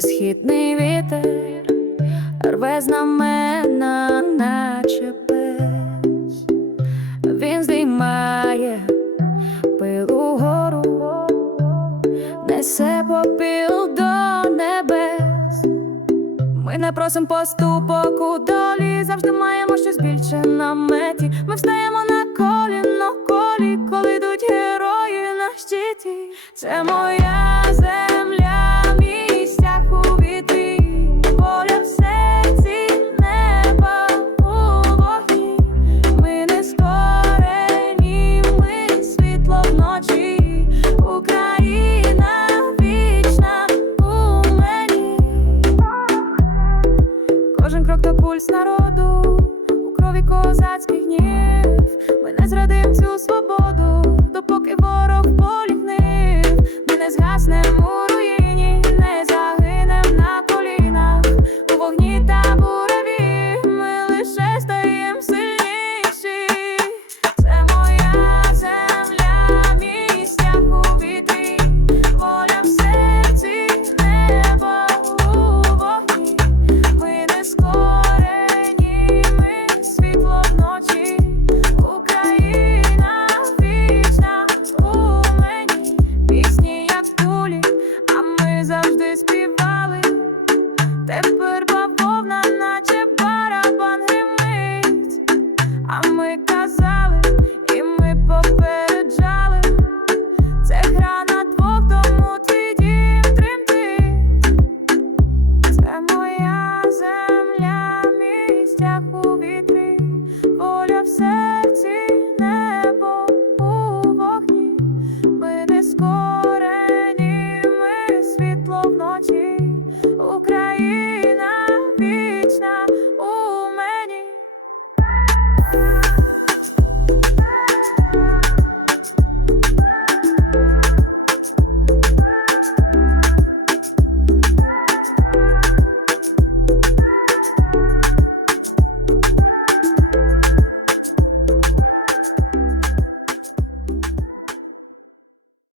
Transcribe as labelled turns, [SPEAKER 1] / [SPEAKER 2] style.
[SPEAKER 1] Східний вітер рве знамена, наче пес. Він здіймає пилу гору, несе попіл до небес. Ми не просим поступок у долі, завжди маємо щось більше на меті. Ми встаємо на коліно, колі, коли йдуть герої на щиті. Це моя крок то пульс народу, у крові козацьких гнів, Ми не зрадим цю свободу, допоки ворог полігнив. Ми не згаснем України.